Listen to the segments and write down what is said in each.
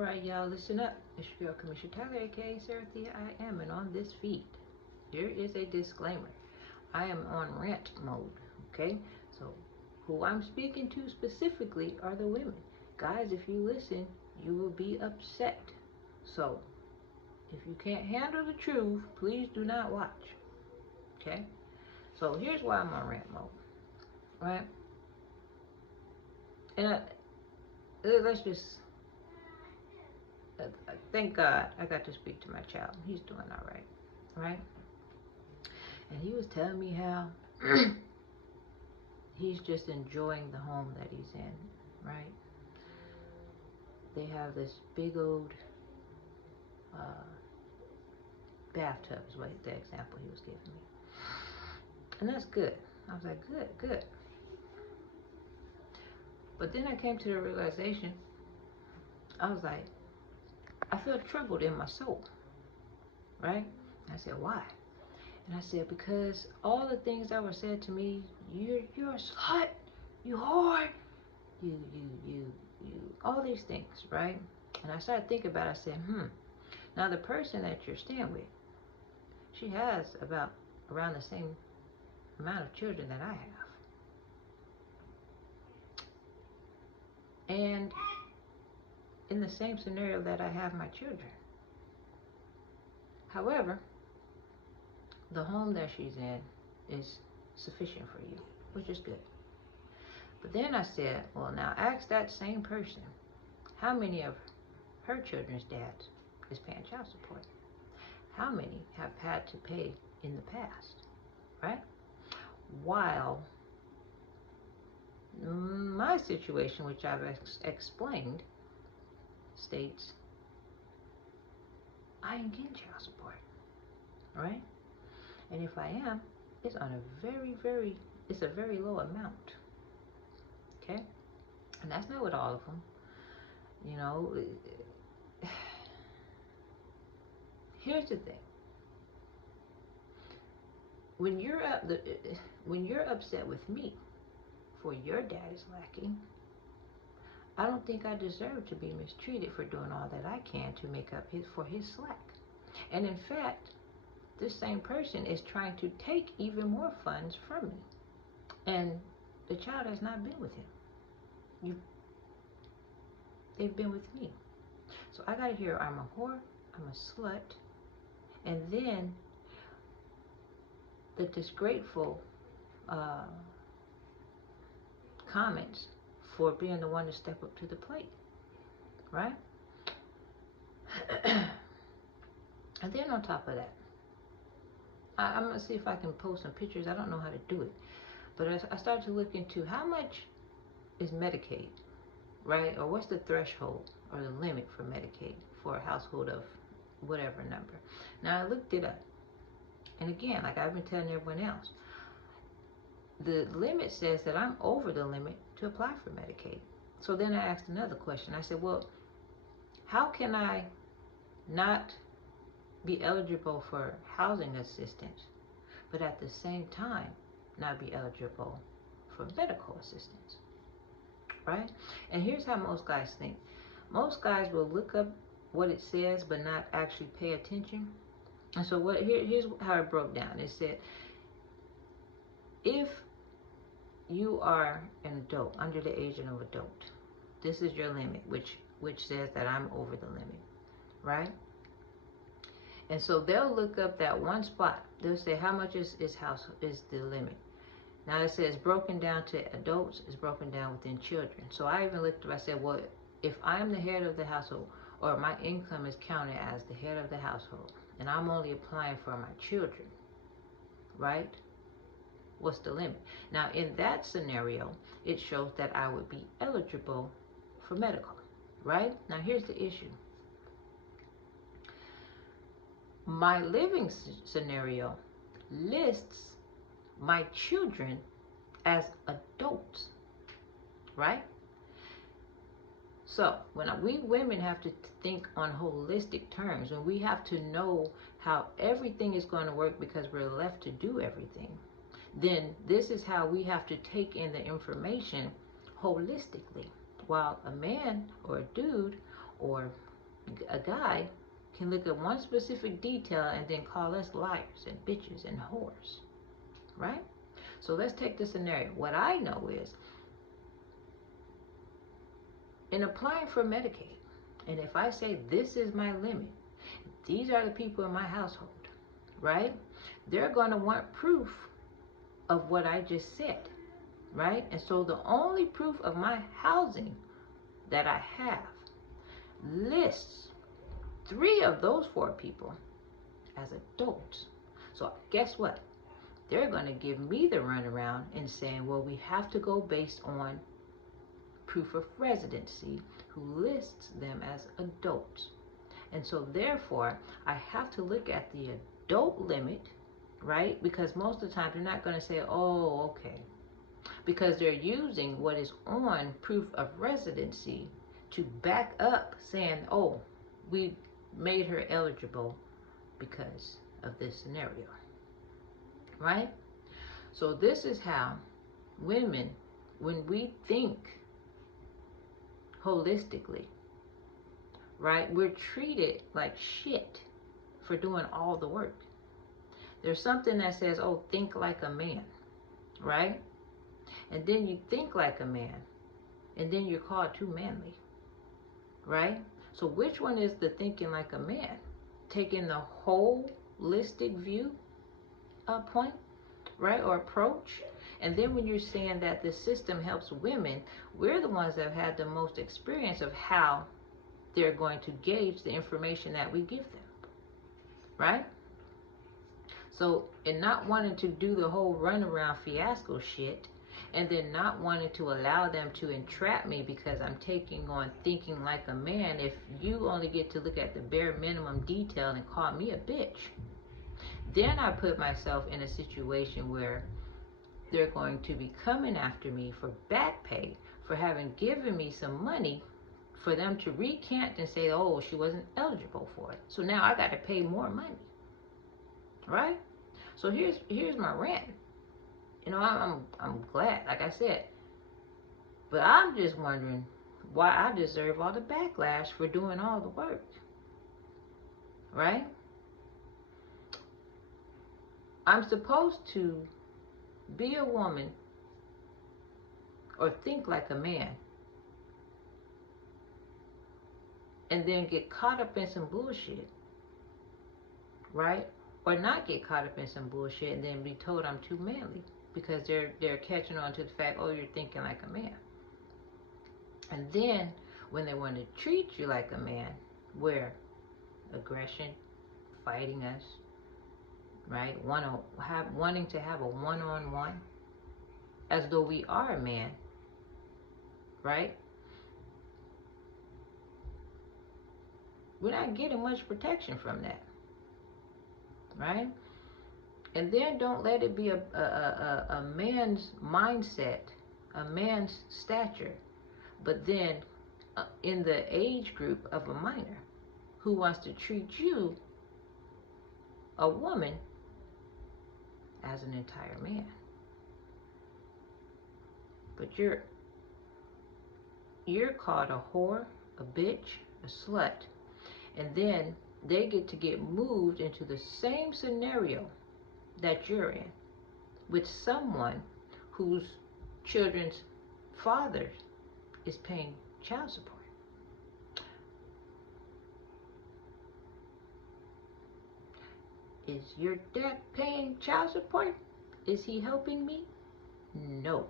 Alright, y'all, listen up. It's your girl, Commissioner Tyler, aka Sarah Thea I Am, and on this feed, here is a disclaimer. I am on rant mode, okay? So, who I'm speaking to specifically are the women. Guys, if you listen, you will be upset. So, if you can't handle the truth, please do not watch, okay? So, here's why I'm on rant mode, right? And let's just... thank God I got to speak to my child. He's doing all right? And he was telling me how he's just enjoying the home that he's in, right? They have this big old bathtub is what the example he was giving me. And that's good. I was like, good. But then I came to the realization, I was like, I feel troubled in my soul, right? I said, why? And I said, because all the things that were said to me, you're a slut, you whore, you, all these things, right? And I started thinking about it. I said, now the person that you're staying with, she has about around the same amount of children that I have. And in the same scenario that I have my children. However, the home that she's in is sufficient for you, which is good. But then I said, well, now ask that same person, how many of her children's dads is paying child support? How many have had to pay in the past, right? While my situation, which I've explained, states I ain't getting child support, right? And if I am, it's on a it's a very low amount, okay? And that's not with all of them, you know. Here's the thing. When you're upset with me for your dad is lacking, I don't think I deserve to be mistreated for doing all that I can to make up for his slack. And in fact, this same person is trying to take even more funds from me. And the child has not been with him. They've been with me. So I gotta hear I'm a whore, I'm a slut, and then the disgraceful comments for being the one to step up to the plate, right? And then on top of that, I'm gonna see if I can post some pictures. I don't know how to do it, but I started to look into how much is Medicaid, right? Or what's the threshold or the limit for Medicaid for a household of whatever number. Now I looked it up, and again, like I've been telling everyone else, the limit says that I'm over the limit to apply for Medicaid. So then I asked another question. I said, well, how can I not be eligible for housing assistance, but at the same time not be eligible for medical assistance, right? And here's how most guys think. Most guys will look up what it says but not actually pay attention. And so here's how it broke down. It said, if you are an adult, under the age of an adult, this is your limit, which says that I'm over the limit, right? And so they'll look up that one spot. They'll say, how much is the limit? Now it says broken down to adults, is broken down within children. So I even looked up, I said, well, if I'm the head of the household, or my income is counted as the head of the household, and I'm only applying for my children, right? What's the limit? Now in that scenario, it shows that I would be eligible for medical, right? Now here's the issue. My living scenario lists my children as adults, right? So when we women have to think on holistic terms, when we have to know how everything is going to work because we're left to do everything, then this is how we have to take in the information holistically. While a man or a dude or A guy can look at one specific detail and then call us liars and bitches and whores, right? So let's take the scenario. What I know is, in applying for Medicaid, and if I say this is my limit, these are the people in my household, right? They're going to want proof of what I just said, right? And so the only proof of my housing that I have lists 3 of those 4 people as adults. So guess what? They're going to give me the runaround and saying, well, we have to go based on proof of residency, who lists them as adults. And so therefore, I have to look at the adult limit, right? Because most of the time they're not going to say, oh, okay. Because they're using what is on proof of residency to back up saying, oh, we made her eligible because of this scenario, right? So this is how women, when we think holistically, right, we're treated like shit for doing all the work. There's something that says, oh, think like a man, right? And then you think like a man, and then you're called too manly, right? So which one is the thinking like a man? Taking the holistic view point, right, or approach? And then when you're saying that the system helps women, we're the ones that have had the most experience of how they're going to gauge the information that we give them, right? So in not wanting to do the whole runaround fiasco shit, and then not wanting to allow them to entrap me because I'm taking on thinking like a man, if you only get to look at the bare minimum detail and call me a bitch, then I put myself in a situation where they're going to be coming after me for back pay for having given me some money for them to recant and say, oh, she wasn't eligible for it. So now I got to pay more money, right? So here's my rant. You know, I'm glad, like I said, but I'm just wondering why I deserve all the backlash for doing all the work, right? I'm supposed to be a woman or think like a man and then get caught up in some bullshit, right? Or not get caught up in some bullshit and then be told I'm too manly because they're catching on to the fact, oh, you're thinking like a man. And then when they want to treat you like a man, where aggression, fighting us, right? Wanting to have a one-on-one as though we are a man, right? We're not getting much protection from that, right? And then don't let it be a man's mindset, a man's stature, but then in the age group of a minor who wants to treat you, a woman, as an entire man. But you're called a whore, a bitch, a slut, and then they get moved into the same scenario that you're in with someone whose children's father is paying child support. Is your dad paying child support? Is he helping me? No.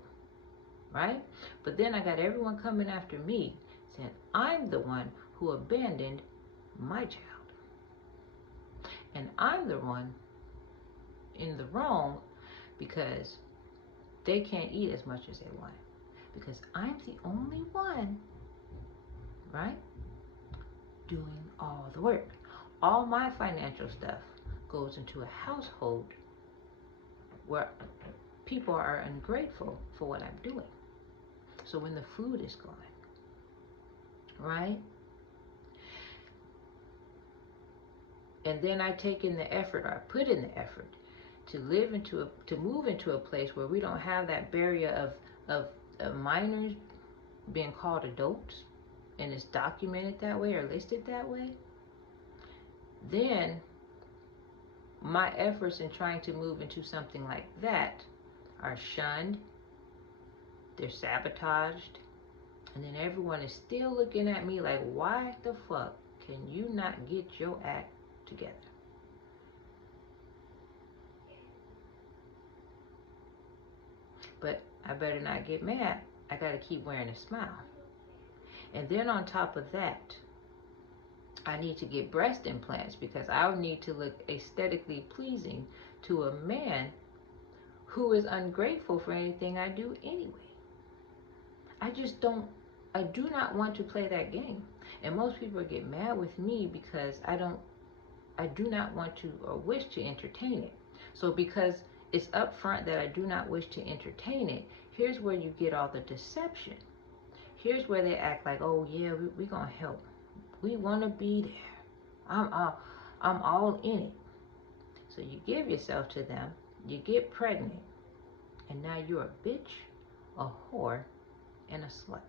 Right? But then I got everyone coming after me saying I'm the one who abandoned my child. And I'm the one in the wrong because they can't eat as much as they want. Because I'm the only one, right, doing all the work. All my financial stuff goes into a household where people are ungrateful for what I'm doing. So when the food is gone, right? And then I take in the effort, or I put in the effort to move into a place where we don't have that barrier of minors being called adults and it's documented that way or listed that way, then my efforts in trying to move into something like that are shunned, they're sabotaged, and then everyone is still looking at me like, why the fuck can you not get your act together? But I better not get mad. I gotta keep wearing a smile. And then on top of that, I need to get breast implants because I'll need to look aesthetically pleasing to a man who is ungrateful for anything I do anyway. I do not want to play that game. And most people get mad with me because I do not want to or wish to entertain it. So because it's upfront that I do not wish to entertain it, here's where you get all the deception. Here's where they act like, oh yeah, we're gonna help. We wanna be there. I'm all in it. So you give yourself to them, you get pregnant, and now you're a bitch, a whore, and a slut.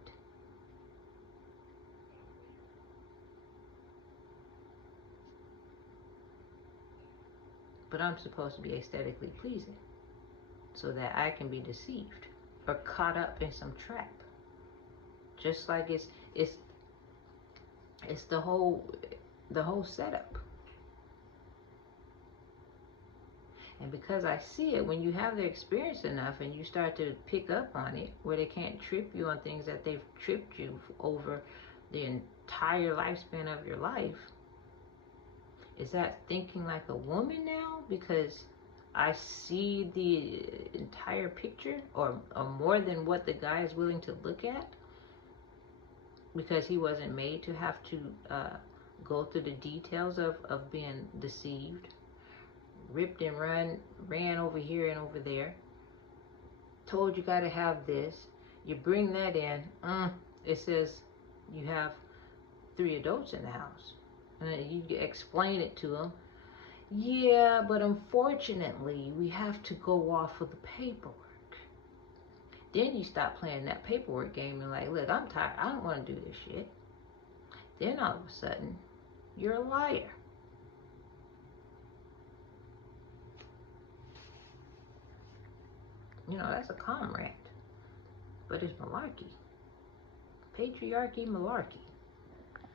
But I'm supposed to be aesthetically pleasing so that I can be deceived or caught up in some trap. Just like it's the whole setup. And because I see it, when you have the experience enough and you start to pick up on it, where they can't trip you on things that they've tripped you over the entire lifespan of your life, is that thinking like a woman now? Because I see the entire picture or more than what the guy is willing to look at? Because he wasn't made to have to go through the details of being deceived, ripped and ran over here and over there, told you gotta have this, you bring that in, it says you have 3 adults in the house, and you explain it to them. Yeah, but unfortunately we have to go off of the paperwork. Then you stop playing that paperwork game and like, look, I'm tired, I don't want to do this shit. Then all of a sudden you're a liar. You know, that's a comrade. But it's malarkey. Patriarchy, malarkey.